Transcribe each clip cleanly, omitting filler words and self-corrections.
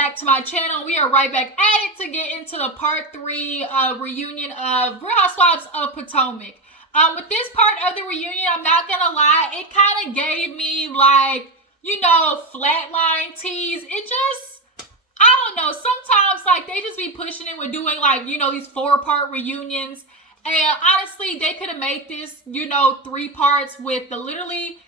back to my channel. We are right back at it to get into the part 3 reunion of Real Housewives of Potomac. With this part of the reunion, I'm not gonna lie, it kind of gave me like, flatline tease. It just, I don't know, sometimes like they just be pushing it with doing like, these 4-part reunions. And honestly, they could have made this, 3 parts with the literally,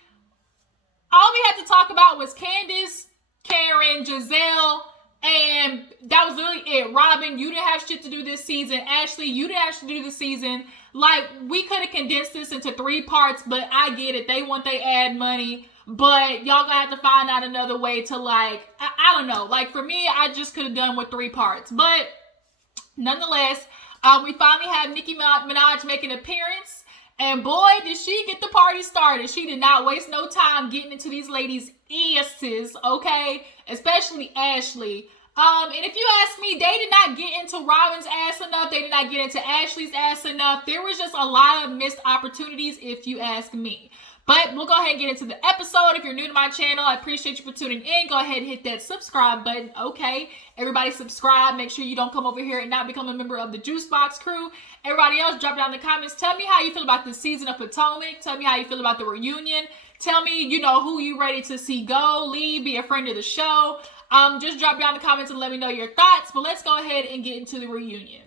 all we had to talk about was Candace, Karen, Giselle, and that was literally it. Robyn, you didn't have shit to do this season. Ashley, you didn't have to do this season. Like, we could have condensed this into 3 parts, but I get it. They want their ad money, but y'all gonna have to find out another way to like, I don't know. Like, for me, I just could have done with 3 parts. But nonetheless, we finally have Nicki Minaj make an appearance. And boy, did she get the party started. She did not waste no time getting into these ladies' asses, okay? Especially Ashley. And if you ask me, they did not get into Robyn's ass enough. They did not get into Ashley's ass enough. There was just a lot of missed opportunities, if you ask me. But we'll go ahead and get into the episode. If you're new to my channel, I appreciate you for tuning in. Go ahead and hit that subscribe button. Okay, everybody subscribe. Make sure you don't come over here and not become a member of the Juice Box crew. Everybody else, drop down in the comments. Tell me how you feel about the season of Potomac. Tell me how you feel about the reunion. Tell me, who you ready to see go, leave, be a friend of the show. Just drop down in the comments and let me know your thoughts. But let's go ahead and get into the reunion.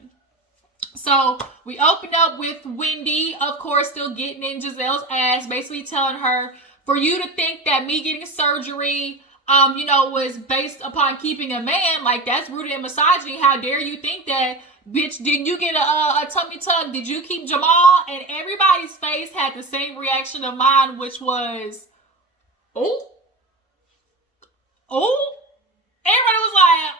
So we open up with Wendy, of course, still getting in Giselle's ass, basically telling her, for you to think that me getting surgery, was based upon keeping a man, like that's rooted in misogyny. How dare you think that, bitch? Didn't you get a tummy tuck? Did you keep Jamal? And everybody's face had the same reaction of mine, which was, oh. Everybody was like,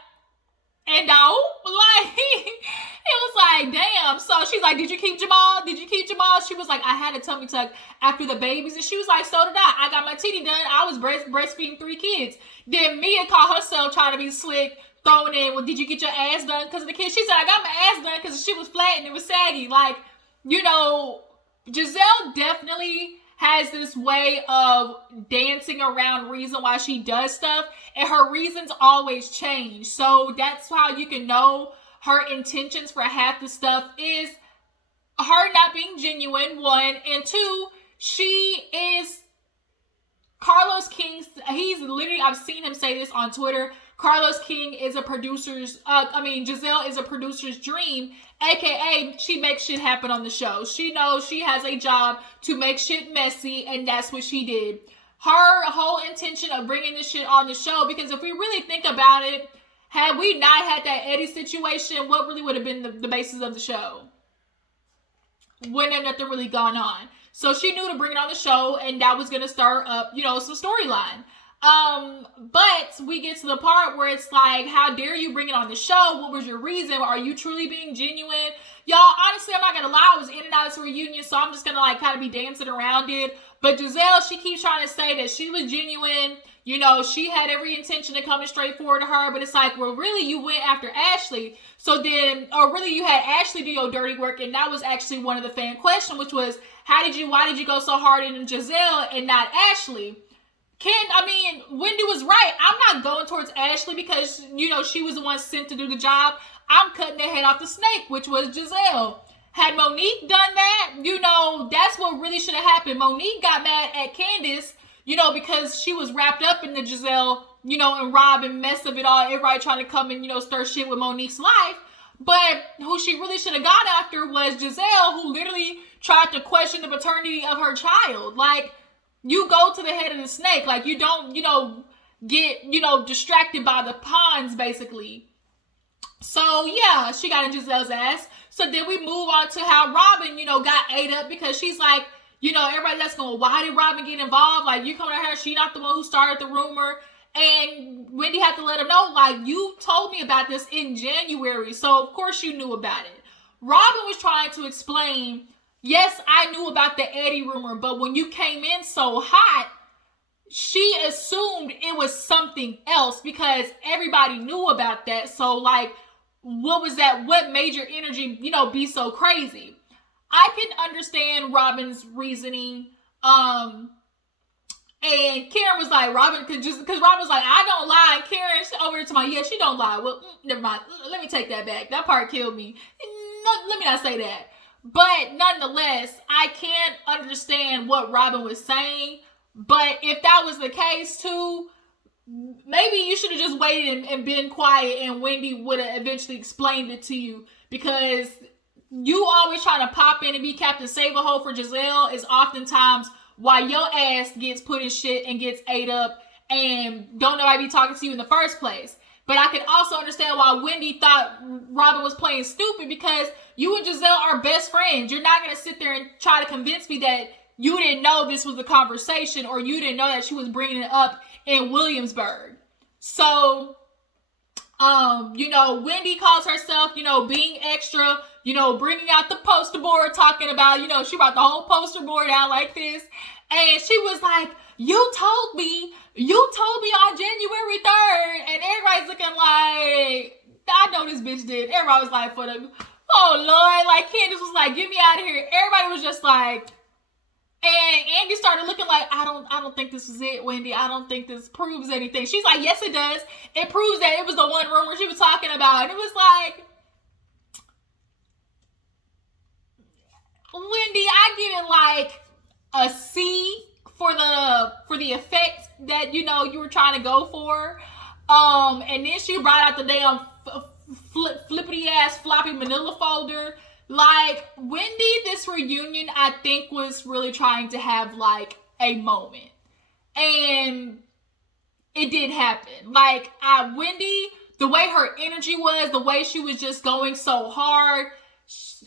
and no, like, it was like, damn. So she's like, did you keep Jamal? Did you keep Jamal? She was like, I had a tummy tuck after the babies. And she was like, so did I. I got my titty done. I was breastfeeding 3 kids. Then Mia caught herself trying to be slick, throwing in, well, did you get your ass done because of the kids? She said, I got my ass done because the shit was flat and it was saggy. Like, Giselle definitely has this way of dancing around reason why she does stuff, and her reasons always change. So that's how you can know her intentions for half the stuff is her not being genuine, 1, and 2, she is Carlos King's, he's literally, I've seen him say this on Twitter, Carlos King is a producer's, Giselle is a producer's dream, aka she makes shit happen on the show. She knows she has a job to make shit messy, and that's what she did. Her whole intention of bringing this shit on the show, because if we really think about it, had we not had that Eddie situation, what really would have been the basis of the show? Wouldn't have nothing really gone on. So she knew to bring it on the show, and that was going to start up, some storyline. But we get to the part where it's like, how dare you bring it on the show? What was your reason? Are you truly being genuine? Y'all, honestly, I'm not gonna lie, I was in and out of this reunion, so I'm just gonna like kind of be dancing around it. But Giselle, she keeps trying to say that she was genuine. She had every intention of coming straight forward to her, but it's like, well, really, you went after Ashley. So then, or really, you had Ashley do your dirty work, and that was actually one of the fan questions, which was, why did you go so hard in Giselle and not Ashley? Wendy was right. I'm not going towards Ashley because, she was the one sent to do the job. I'm cutting the head off the snake, which was Giselle. Had Monique done that, that's what really should have happened. Monique got mad at Candace, because she was wrapped up in the Giselle, and Robyn mess of it all. Everybody trying to come and, stir shit with Monique's life. But who she really should have gone after was Giselle, who literally tried to question the paternity of her child. Like, you go to the head of the snake. Like, you don't, get, distracted by the pawns, basically. So, yeah, she got in Giselle's ass. So then we move on to how Robyn, got ate up because she's like, everybody that's going, why did Robyn get involved? Like, you coming at her, she not the one who started the rumor. And Wendy had to let her know, like, you told me about this in January. So, of course, you knew about it. Robyn was trying to explain, yes, I knew about the Eddie rumor, but when you came in so hot, she assumed it was something else because everybody knew about that. So, like, what was that? What made your energy, be so crazy? I can understand Robyn's reasoning. And Karen was like, Robyn could just, because Robyn was like, I don't lie. And Karen over to my, yeah, she don't lie. Well, never mind. Let me take that back. That part killed me. No, let me not say that. But nonetheless, I can't understand what Robyn was saying. But if that was the case too, maybe you should have just waited and been quiet, and Wendy would have eventually explained it to you, because you always trying to pop in and be Captain Save-A-Ho for Giselle is oftentimes why your ass gets put in shit and gets ate up and don't nobody be talking to you in the first place. But I can also understand why Wendy thought Robyn was playing stupid, because you and Giselle are best friends. You're not going to sit there and try to convince me that you didn't know this was a conversation, or you didn't know that she was bringing it up in Williamsburg. So, Wendy calls herself, being extra, bringing out the poster board, talking about, she brought the whole poster board out like this. And she was like, you told me on January 3rd. And everybody's looking like, I know this bitch did. Everybody was like, oh Lord, like Candace was like, get me out of here. Everybody was just like, and Andy started looking like, I don't think this is it, Wendy. I don't think this proves anything. She's like, yes, it does. It proves that it was the one rumor she was talking about. And it was like, Wendy, I give it like a C for the effect that, you were trying to go for. And then she brought out the damn flippity ass floppy manila folder. Like, Wendy, this reunion, I think, was really trying to have, like, a moment. And it did happen. Like, Wendy, the way her energy was, the way she was just going so hard,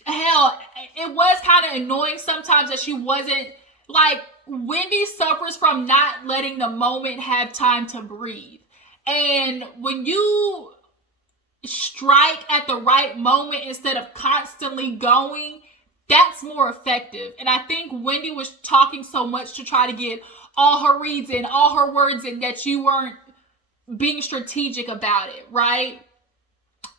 hell, it was kind of annoying sometimes that she wasn't, like, Wendy suffers from not letting the moment have time to breathe. And when you strike at the right moment instead of constantly going, that's more effective. And I think Wendy was talking so much to try to get all her reads in, all her words in, that you weren't being strategic about it, right?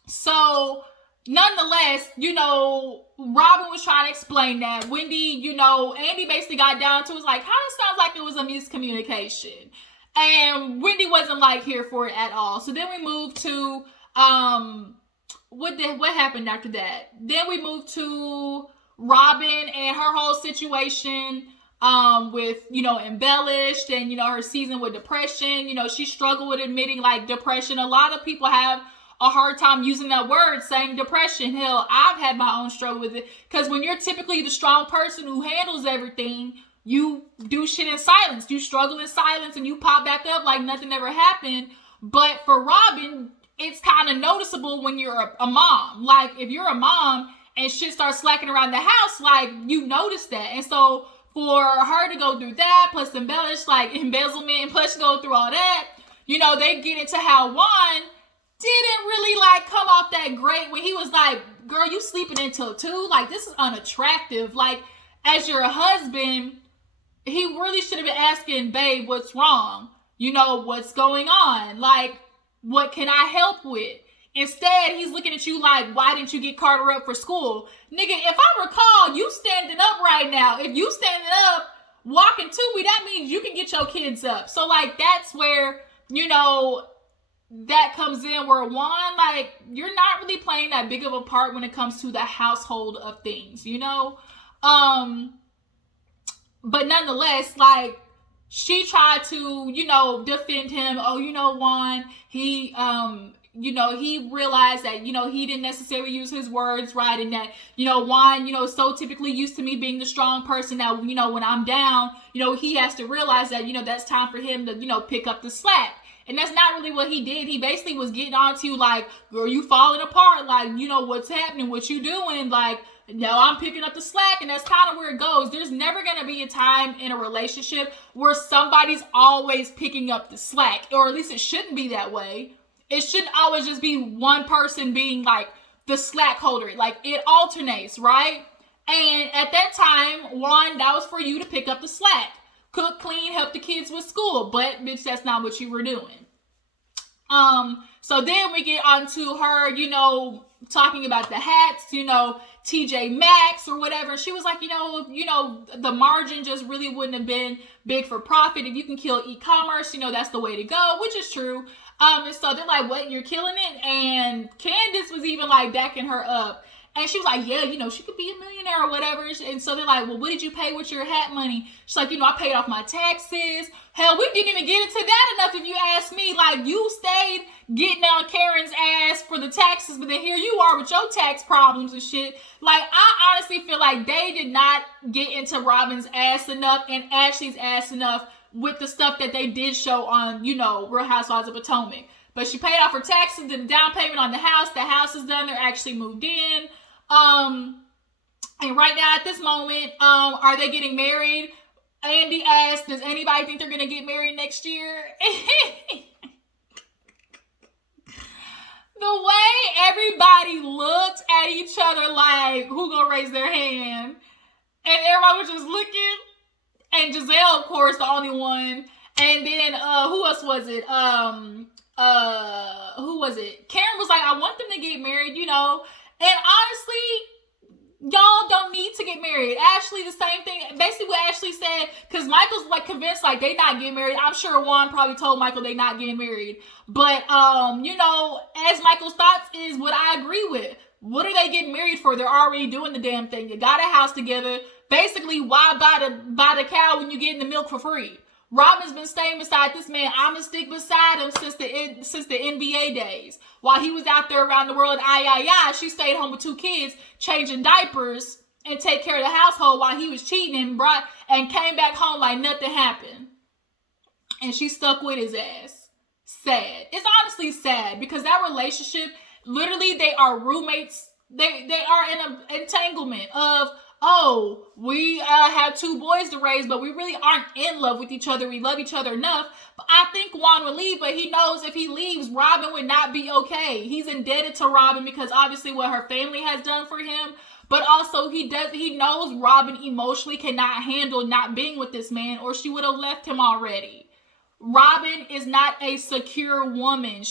So nonetheless, Robyn was trying to explain that. Wendy, Andy basically got down to, was like, kind of sounds like it was a miscommunication. And Wendy wasn't like here for it at all. So then we moved to what happened after that? Then we moved to Robyn and her whole situation with, embellished, and, her season with depression. She struggled with admitting, like, depression. A lot of people have a hard time using that word, saying depression. Hell, I've had my own struggle with it, because when you're typically the strong person who handles everything, you do shit in silence. You struggle in silence and you pop back up like nothing ever happened. But for Robyn, it's kind of noticeable when you're a mom. Like, if you're a mom and shit starts slacking around the house, like, you notice that. And so for her to go through that, plus embellish, like, embezzlement, plus go through all that, they get into how Juan didn't really, like, come off that great when he was like, girl, you sleeping until 2? Like, this is unattractive. Like, as your husband, he really should have been asking, babe, what's wrong? What's going on? Like, what can I help with? Instead, he's looking at you like, why didn't you get Carter up for school? Nigga, if I recall, you standing up right now. If you standing up, walking to me, that means you can get your kids up. So, like, that's where, that comes in, where Juan, like, you're not really playing that big of a part when it comes to the household of things, But nonetheless, like, she tried to, defend him. Oh, Juan, he, he realized that, he didn't necessarily use his words right. And that, Juan, so typically used to me being the strong person that, when I'm down, he has to realize that, that's time for him to, pick up the slack. And that's not really what he did. He basically was getting on to you like, girl, you falling apart. Like, what's happening? What you doing? Like, no, I'm picking up the slack. And that's kind of where it goes. There's never going to be a time in a relationship where somebody's always picking up the slack. Or at least it shouldn't be that way. It shouldn't always just be one person being like the slack holder. Like, it alternates, right? And at that time, Juan, that was for you to pick up the slack. Cook, clean, help the kids with school. But, bitch, that's not what you were doing. So then we get onto her, talking about the hats, TJ Maxx or whatever. She was like, the margin just really wouldn't have been big for profit. If you can kill e-commerce, that's the way to go, which is true. And so they're like, what, you're killing it? And Candace was even like backing her up. And she was like, yeah, she could be a millionaire or whatever. And so they're like, well, what did you pay with your hat money? She's like, I paid off my taxes. Hell, we didn't even get into that enough if you ask me. Like, you stayed getting on Karen's ass for the taxes, but then here you are with your tax problems and shit. Like, I honestly feel like they did not get into Robyn's ass enough and Ashley's ass enough with the stuff that they did show on, Real Housewives of Potomac. But she paid off her taxes, did a down payment on the house. The house is done. They're actually moved in. And right now at this moment, are they getting married? Andy asked, does anybody think they're going to get married next year? The way everybody looked at each other like, who gonna raise their hand? And everybody was just looking. And Giselle, of course, the only one. And then, who else was it? Who was it? Karen was like, I want them to get married, And honestly, y'all don't need to get married. Ashley, the same thing. Basically what Ashley said, because Michael's like convinced like they not getting married. I'm sure Juan probably told Michael they not getting married. But, as Michael's thoughts is what I agree with. What are they getting married for? They're already doing the damn thing. You got a house together. Basically, why buy the cow when you getting the milk for free? Robyn's been staying beside this man. I'ma stick beside him since the NBA days. While he was out there around the world, she stayed home with 2 kids, changing diapers and take care of the household while he was cheating and came back home like nothing happened. And she stuck with his ass. Sad. It's honestly sad because that relationship, literally, they are roommates. They are in an entanglement of, we have 2 boys to raise, but we really aren't in love with each other. We love each other enough. But I think Juan would leave, but he knows if he leaves, Robyn would not be okay. He's indebted to Robyn because obviously what her family has done for him, but also he knows Robyn emotionally cannot handle not being with this man, or she would have left him already. Robyn is not a secure woman.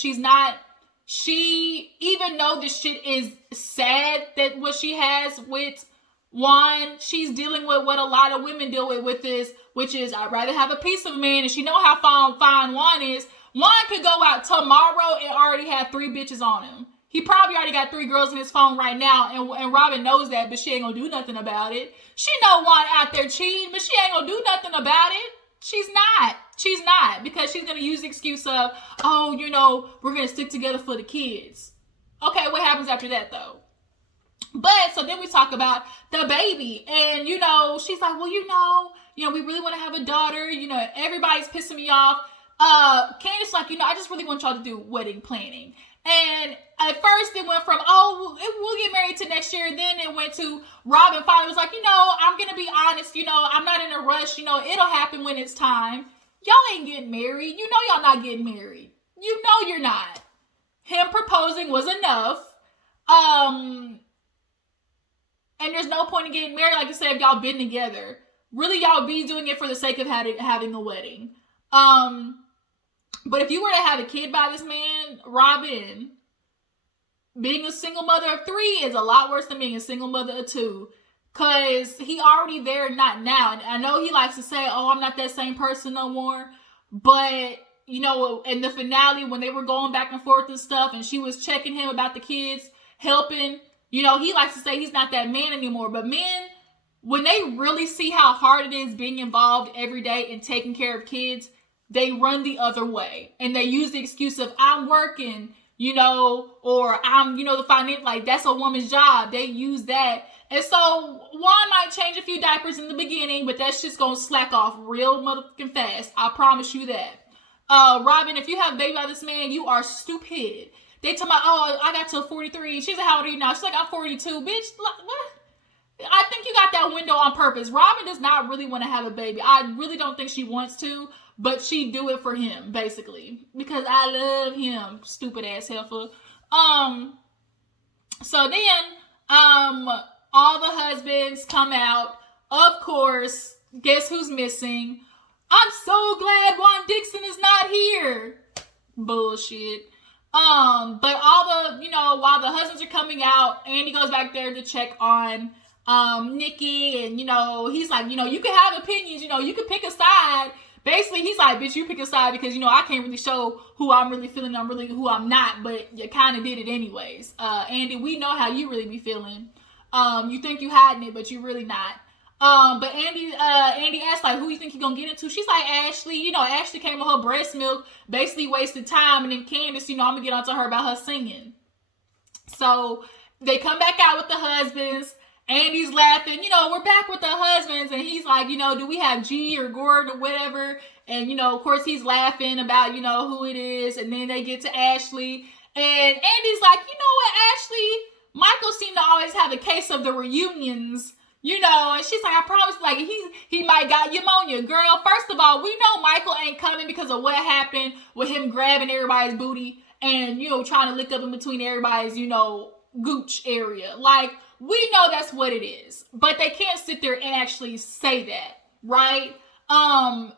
Even though this shit is sad that what she has with Juan, she's dealing with what a lot of women deal with this, which is I'd rather have a piece of a man. And she know how fine Juan is. Juan could go out tomorrow and already have 3 bitches on him. He probably already got 3 girls in his phone right now, and Robyn knows that, but she ain't gonna do nothing about it. She know Juan out there cheating, but she ain't gonna do nothing about it. She's not, because she's gonna use the excuse of, we're gonna stick together for the kids. Okay, what happens after that though? But so then we talk about the baby, and she's like, well, we really want to have a daughter. Everybody's pissing me off. Candace like, I just really want y'all to do wedding planning. And at first it went from, we'll get married to next year. Then it went to Robyn finally was like, I'm going to be honest. I'm not in a rush. It'll happen when it's time. Y'all ain't getting married. Y'all not getting married. You're not. Him proposing was enough. And there's no point in getting married, like I said, if y'all been together. Really, y'all be doing it for the sake of having a wedding. But if you were to have a kid by this man, Robyn, being a single mother of 3 is a lot worse than being a single mother of 2. Because he already there, not now. And I know he likes to say, I'm not that same person no more. But, in the finale, when they were going back and forth and stuff, and she was checking him about the kids, helping, he likes to say he's not that man anymore. But men, when they really see how hard it is being involved every day in taking care of kids, they run the other way. And they use the excuse of, I'm working, or I'm, the finance, like that's a woman's job. They use that. And so Juan might change a few diapers in the beginning, but that's just going to slack off real motherfucking fast. I promise you that. Robyn, if you have a baby by this man, you are stupid. They tell me, I got to 43. She's like, how old are you now? She's like, I'm 42. Bitch, what? I think you got that window on purpose. Robyn does not really want to have a baby. I really don't think she wants to, but she do it for him, basically. Because I love him, stupid ass heifer. So then, all the husbands come out. Of course, guess who's missing? I'm so glad Juan Dixon is not here. Bullshit. But all the, while the husbands are coming out, Andy goes back there to check on Nikki, and he's like, you can have opinions, you can pick a side. Basically, he's like, bitch, you pick a side because I can't really show who I'm really feeling. I'm really who I'm not, but you kind of did it anyways. Andy, we know how you really be feeling. You think you hiding it, but you really not. But Andy asked, like, who you think he gonna get into? She's like, Ashley. Ashley came with her breast milk, basically wasted time. And then Candace, I'm gonna get onto her about her singing. So they come back out with the husbands. Andy's laughing, we're back with the husbands. And he's like, do we have G or Gordon or whatever? And, of course, he's laughing about, who it is. And then they get to Ashley. And Andy's like, you know what, Ashley? Michael seemed to always have a case of the reunions. And she's like, I promise, like, he might got pneumonia. Girl, first of all, we know Michael ain't coming because of what happened with him grabbing everybody's booty and, trying to lick up in between everybody's, gooch area. Like, we know that's what it is. But they can't sit there and actually say that, right? And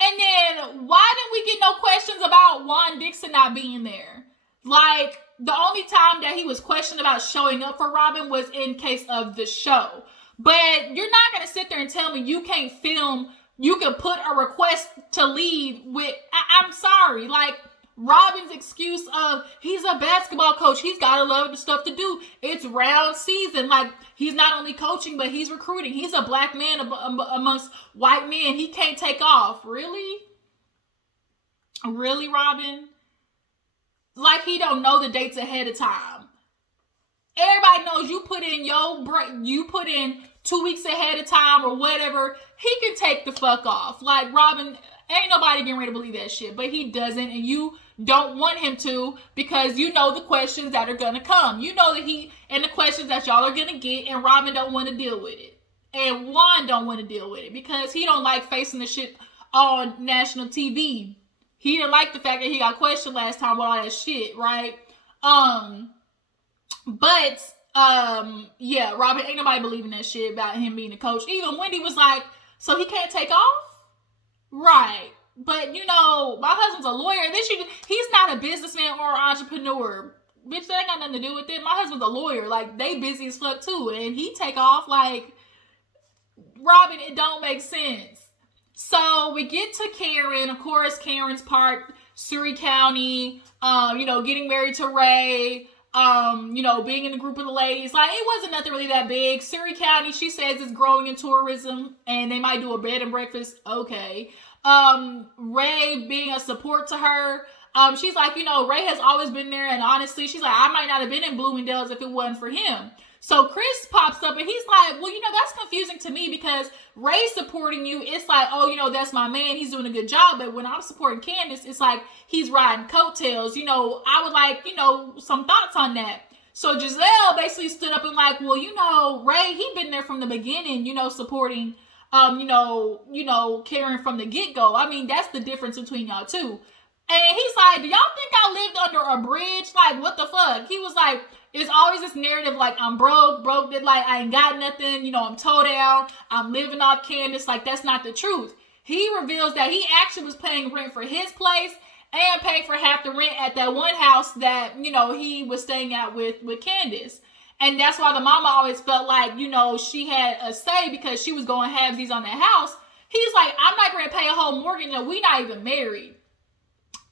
then, why didn't we get no questions about Juan Dixon not being there? Like, the only time that he was questioned about showing up for Robyn was in case of the show. But you're not going to sit there and tell me you can't film, you can put a request to leave with, I'm sorry, like, Robyn's excuse of, he's a basketball coach, he's got a lot of stuff to do, it's round season, like, he's not only coaching, but he's recruiting, he's a black man amongst white men, he can't take off. Really? Really, Robyn? Like he don't know the dates ahead of time. Everybody knows you put in 2 weeks ahead of time or whatever. He can take the fuck off. Like, Robyn, ain't nobody getting ready to believe that shit. But he doesn't, and you don't want him to because you know the questions that are going to come. You know that and the questions that y'all are going to get, and Robyn don't want to deal with it. And Juan don't want to deal with it because he don't like facing the shit on national TV. He didn't like the fact that he got questioned last time about all that shit, right? Yeah, Robyn, ain't nobody believing that shit about him being a coach. Even Wendy was like, so he can't take off? Right. But, my husband's a lawyer. He's not a businessman or entrepreneur. Bitch, that ain't got nothing to do with it. My husband's a lawyer. Like, they busy as fuck, too. And he take off, like, Robyn, it don't make sense. So, we get to Karen. Of course, Karen's part, Surrey County, getting married to Ray, being in the group of the ladies. Like, it wasn't nothing really that big. Surrey County, she says, is growing in tourism, and they might do a bed and breakfast. Okay. Ray being a support to her. She's like, Ray has always been there, and honestly, she's like, I might not have been in Bloomingdale's if it wasn't for him. So Chris pops up, and he's like, well, that's confusing to me because Ray's supporting you. It's like, oh, that's my man. He's doing a good job. But when I'm supporting Candace, it's like he's riding coattails. I would like, some thoughts on that. So Giselle basically stood up and like, well, Ray, he been there from the beginning, supporting, Karen from the get-go. I mean, that's the difference between y'all two. And he's like, do y'all think I lived under a bridge? Like, what the fuck? He was like, it's always this narrative like I'm broke, that like I ain't got nothing, I'm toe down, I'm living off Candace. Like, that's not the truth. He reveals that he actually was paying rent for his place and paying for half the rent at that one house that, he was staying at with Candace. And that's why the mama always felt like, she had a say because she was going halvesies on that house. He's like, I'm not going to pay a whole mortgage. We not even married.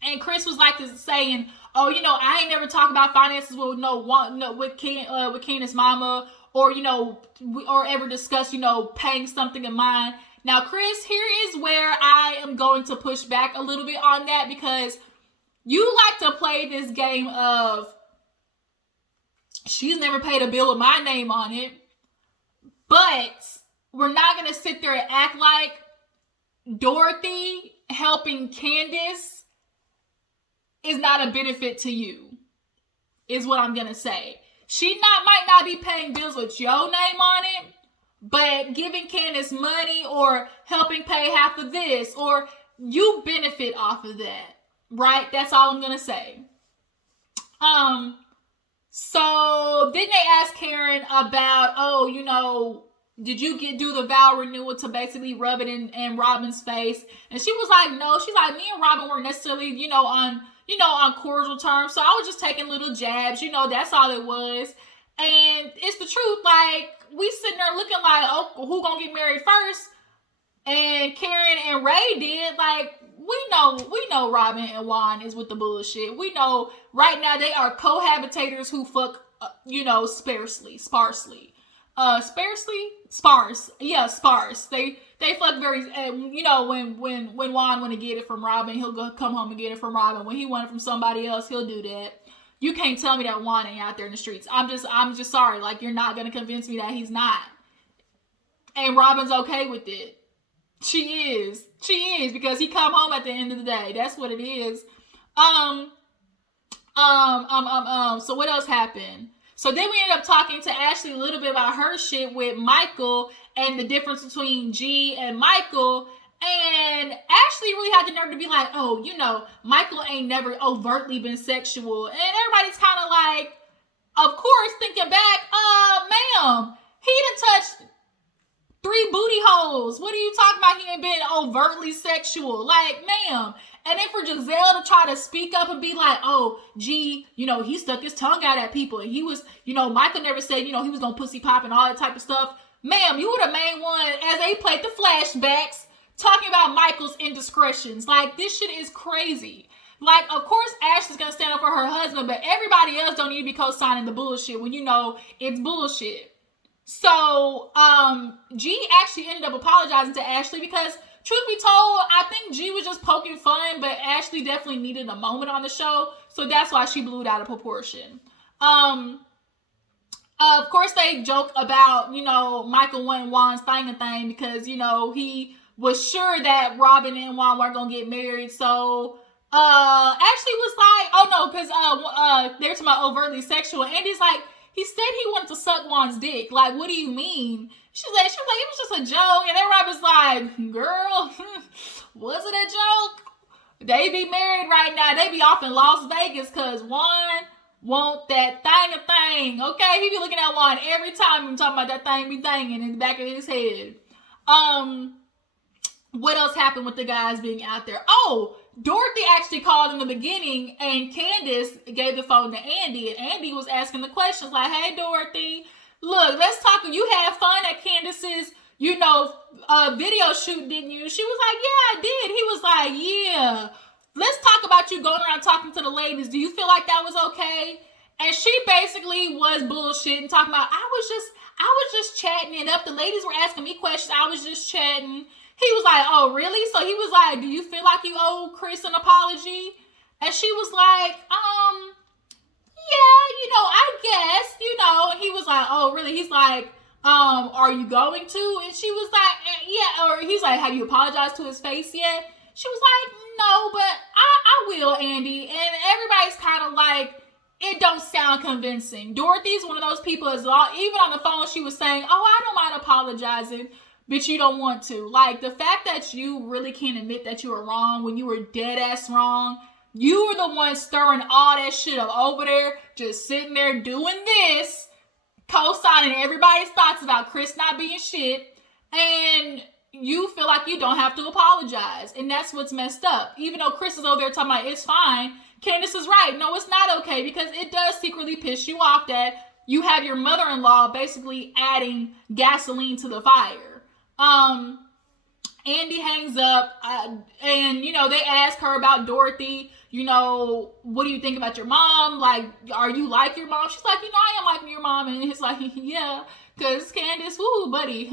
And Chris was like this saying, oh, I ain't never talked about finances with Candace's mama or, or ever discuss, paying something in mine. Now, Chris, here is where I am going to push back a little bit on that because you like to play this game of she's never paid a bill with my name on it, but we're not going to sit there and act like Dorothy helping Candace is not a benefit to you, is what I'm going to say. She might not be paying bills with your name on it, but giving Candace money or helping pay half of this, or you benefit off of that, right? That's all I'm going to say. So then they asked Karen about, did you do the vow renewal to basically rub it in Robyn's face? And she was like, no. She's like, me and Robyn weren't necessarily, on, on cordial terms. So I was just taking little jabs, that's all it was. And it's the truth. Like, we sitting there looking like, oh, who gonna get married first? And Karen and Ray did. Like, we know Robyn and Juan is with the bullshit. We know right now they are cohabitators who fuck, sparsely. Sparse. Yeah, sparse. They fuck very, when Juan want to get it from Robyn, he'll come home and get it from Robyn. When he want it from somebody else, he'll do that. You can't tell me that Juan ain't out there in the streets. I'm just sorry. Like, you're not gonna convince me that he's not. And Robyn's okay with it. She is because he come home at the end of the day. That's what it is. So what else happened? So then we ended up talking to Ashley a little bit about her shit with Michael and the difference between G and Michael. And Ashley really had the nerve to be like, oh, Michael ain't never overtly been sexual. And everybody's kind of like, of course, thinking back, ma'am, he done touched 3 booty holes. What are you talking about? He ain't been overtly sexual. Like, ma'am. And then for Giselle to try to speak up and be like, oh, gee, he stuck his tongue out at people. And he was, Michael never said, he was going to pussy pop and all that type of stuff. Ma'am, you were the main one as they played the flashbacks talking about Michael's indiscretions. Like, this shit is crazy. Like, of course, Ashley's going to stand up for her husband, but everybody else don't need to be co-signing the bullshit when it's bullshit. So, G actually ended up apologizing to Ashley because, truth be told, I think G was just poking fun, but Ashley definitely needed a moment on the show, so that's why she blew it out of proportion. Of course, they joke about, Michael wanting Juan's thing because, he was sure that Robyn and Juan weren't gonna get married, so, Ashley was like, oh no, because, they're talking about overtly sexual, and Andy's like, he said he wanted to suck Juan's dick. Like, what do you mean? She was like, it was just a joke. And then Robyn's like, girl, was it a joke? They be married right now. They be off in Las Vegas because Juan want that thing. Okay? He be looking at Juan every time I'm talking about that thing be thinging in the back of his head. What else happened with the guys being out there? Oh, Dorothy actually called in the beginning, and Candace gave the phone to Andy, and Andy was asking the questions like, hey, Dorothy, look, let's talk. You had fun at Candace's, video shoot, didn't you? She was like, yeah, I did. He was like, yeah. Let's talk about you going around talking to the ladies. Do you feel like that was okay? And she basically was bullshitting, talking about, I was just chatting it up. The ladies were asking me questions. I was just chatting. He was like, oh, really? So he was like, do you feel like you owe Chris an apology? And she was like, yeah, I guess, And he was like, oh, really? He's like, are you going to? And she was like, yeah. Or he's like, have you apologized to his face yet? She was like, no, but I will, Andy. And everybody's kind of like, it don't sound convincing. Dorothy's one of those people, even on the phone, she was saying, oh, I don't mind apologizing. But you don't want to. Like, the fact that you really can't admit that you were wrong when you were dead ass wrong, you were the one stirring all that shit up over there, just sitting there doing this, co-signing everybody's thoughts about Chris not being shit, and you feel like you don't have to apologize. And that's what's messed up. Even though Chris is over there talking about it's fine, Candace is right. No, it's not okay, because it does secretly piss you off that you have your mother-in-law basically adding gasoline to the fire. Andy hangs up, and, they ask her about Dorothy, what do you think about your mom? Like, are you like your mom? She's like, I am like your mom. And it's like, yeah, because Candace, woo, buddy,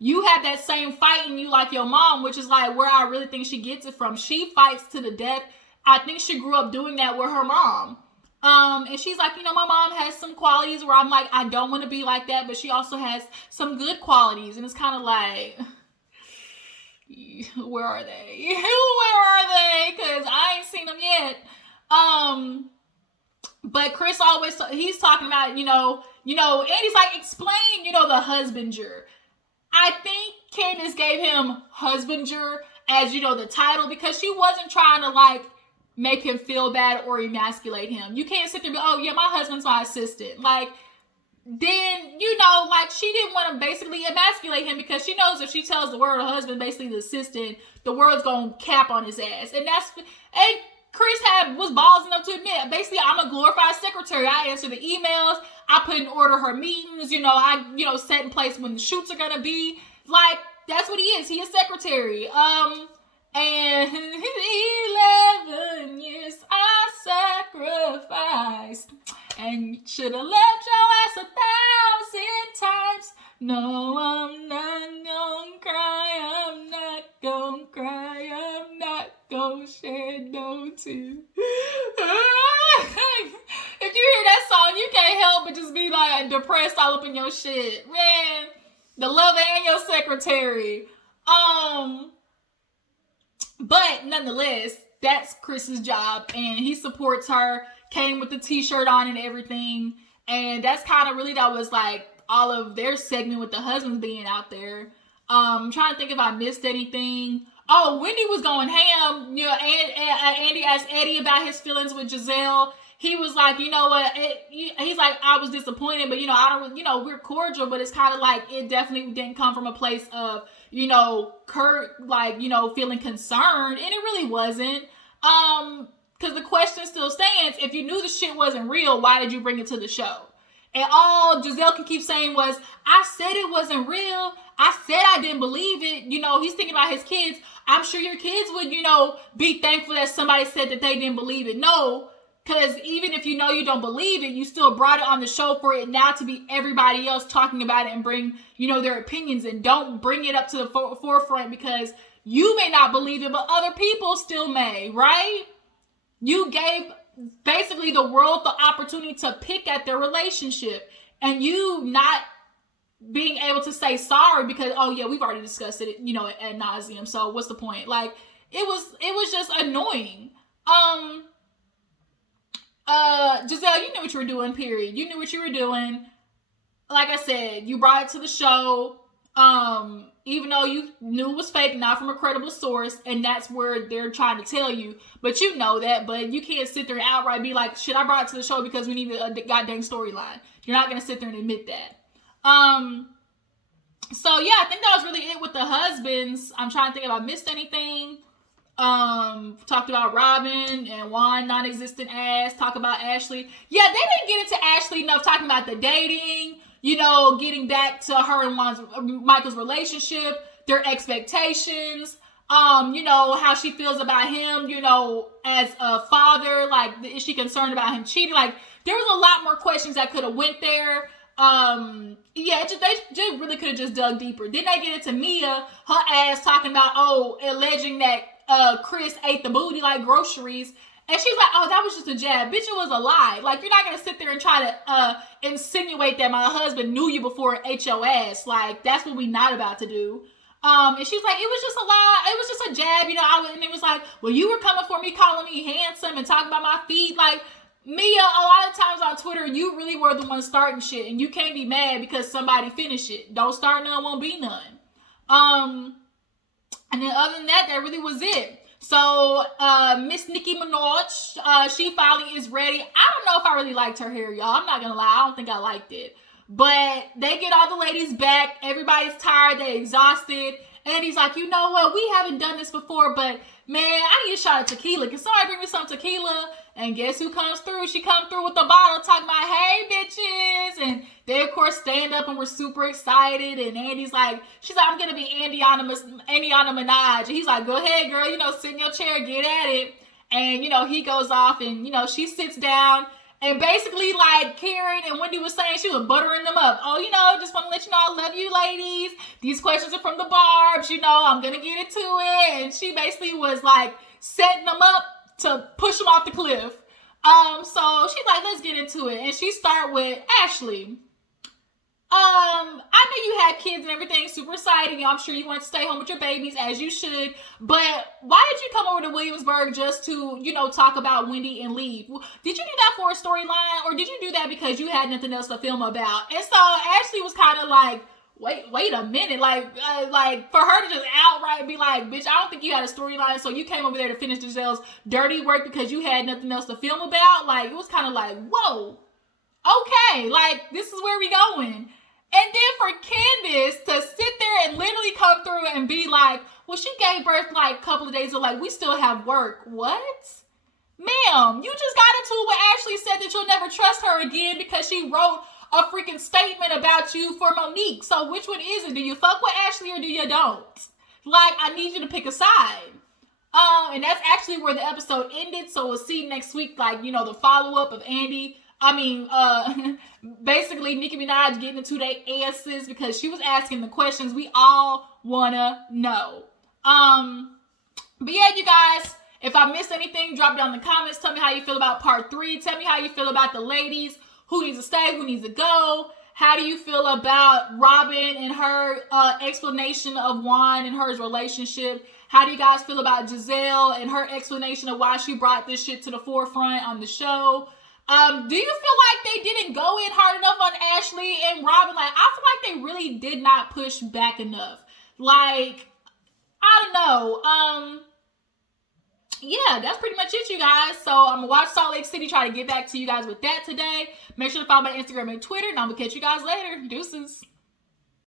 you have that same fight in you like your mom, which is like where I really think she gets it from. She fights to the death. I think she grew up doing that with her mom. And she's like, my mom has some qualities where I'm like, I don't want to be like that, but she also has some good qualities. And it's kind of like, where are they? Where are they? Because I ain't seen them yet. But Chris always, he's talking about, and he's like, explain, the husbander. I think Candace gave him husbander as, the title, because she wasn't trying to, like, make him feel bad or emasculate him. You can't sit there and be, oh, yeah, my husband's my assistant. Like, then, she didn't want to basically emasculate him, because she knows if she tells the world her husband, basically the assistant, the world's going to cap on his ass. And Chris was balls enough to admit, basically, I'm a glorified secretary. I answer the emails. I put in order her meetings. I set in place when the shoots are gonna be. Like, that's what he is. He is secretary. And 11 years I sacrificed, and should have left your ass 1,000 times. No, I'm not gonna cry. I'm not gonna cry. I'm not gonna shed no tears. If you hear that song, you can't help but just be like depressed all up in your shit, man. The lover and your secretary. But nonetheless, that's Chris's job, and he supports her. Came with the t-shirt on and everything, and that's kind of really, that was like all of their segment with the husbands being out there. I'm trying to think if I missed anything. Oh, Wendy was going ham. Andy asked Eddie about his feelings with Giselle. He was like, you know what? He's like, I was disappointed, but I don't. We're cordial, but it's kind of like it definitely didn't come from a place of Kurt feeling concerned, and it really wasn't. Because the question still stands: if you knew the shit wasn't real, why did you bring it to the show? And all Giselle can keep saying was, I said it wasn't real. I said I didn't believe it. He's thinking about his kids. I'm sure your kids would, be thankful that somebody said that they didn't believe it. No, because even if you don't believe it, you still brought it on the show for it now to be everybody else talking about it and bring, their opinions, and don't bring it up to the forefront because you may not believe it, but other people still may, right? You gave basically the world the opportunity to pick at their relationship, and you not being able to say sorry because, oh yeah, we've already discussed it, ad nauseum. So what's the point? Like, it was just annoying. Giselle, you knew what you were doing, period. You knew what you were doing. Like I said, you brought it to the show, even though you knew it was fake, not from a credible source, and that's where they're trying to tell you. But you know that, but you can't sit there and outright be like, shit, I brought it to the show because we need a goddamn storyline. You're not going to sit there and admit that. So yeah, I think that was really it with the husbands. I'm trying to think if I missed anything. Talked about Robyn and Juan non-existent ass. Talk about Ashley. Yeah, they didn't get into Ashley enough, talking about the dating, getting back to her and Michael's relationship, their expectations, how she feels about him, as a father. Like, is she concerned about him cheating? Like, there was a lot more questions that could have went there. They just really could have just dug deeper. Then they get into Mia, her ass talking about, alleging that Chris ate the booty like groceries. And she's like, oh, that was just a jab. Bitch, it was a lie. Like, you're not going to sit there and try to insinuate that my husband knew you before it ate your ass. Like, that's what we not about to do. And she's like, it was just a lie. It was just a jab. And it was like, well, you were coming for me, calling me handsome and talking about my feet. Like, Mia, a lot of times on Twitter, you really were the one starting shit. And you can't be mad because somebody finished it. Don't start none, won't be none. And then other than that, that really was it. So, Miss Nicki Minaj, she finally is ready. I don't know if I really liked her hair, y'all. I'm not gonna lie. I don't think I liked it. But they get all the ladies back. Everybody's tired. They're exhausted. And he's like, you know what? We haven't done this before, but man, I need a shot of tequila. Can somebody bring me some tequila? And guess who comes through? She comes through with the bottle talking about, hey, bitches. And they, of course, stand up and we're super excited. And Andy's like, she's like, I'm going to be Andiana Minaj. And he's like, go ahead, girl. Sit in your chair, get at it. And, he goes off and, she sits down. And basically, like Karen and Wendy was saying, she was buttering them up. Oh, just want to let you know I love you, ladies. These questions are from the Barbs. I'm going to get into it. And she basically was like setting them up to push them off the cliff. So she's like, let's get into it. And she start with Ashley. I know you had kids and everything, super exciting. I'm sure you want to stay home with your babies, as you should. But why did you come over to Williamsburg just to, talk about Wendy and leave? Did you do that for a storyline, or did you do that because you had nothing else to film about? And so Ashley was kind of like, wait a minute. Like for her to just outright be like, bitch, I don't think you had a storyline, so you came over there to finish Giselle's dirty work because you had nothing else to film about? Like, it was kind of like, whoa, okay, like, this is where we going. And then for Candace to sit there and literally come through and be like, well, she gave birth like a couple of days ago, like, we still have work. What? Ma'am, you just got into it where Ashley said that you'll never trust her again because she wrote a freaking statement about you for Monique. So which one is it? Do you fuck with Ashley or do you don't? Like, I need you to pick a side. And that's actually where the episode ended. So we'll see next week, like, you know, the follow-up of basically Nicki Minaj getting into their asses because she was asking the questions we all wanna know. But yeah, you guys, if I missed anything, drop down in the comments. Tell me how you feel about part 3. Tell me how you feel about the ladies. Who needs to stay? Who needs to go? How do you feel about Robyn and her explanation of Juan and her relationship? How do you guys feel about Giselle and her explanation of why she brought this shit to the forefront on the show? Do you feel like they didn't go in hard enough on Ashley and Robyn? Like, I feel like they really did not push back enough. Like, I don't know. Yeah, that's pretty much it, you guys. So I'm gonna watch Salt Lake City, try to get back to you guys with that today. Make sure to follow my Instagram and Twitter, and I'm gonna catch you guys later. Deuces.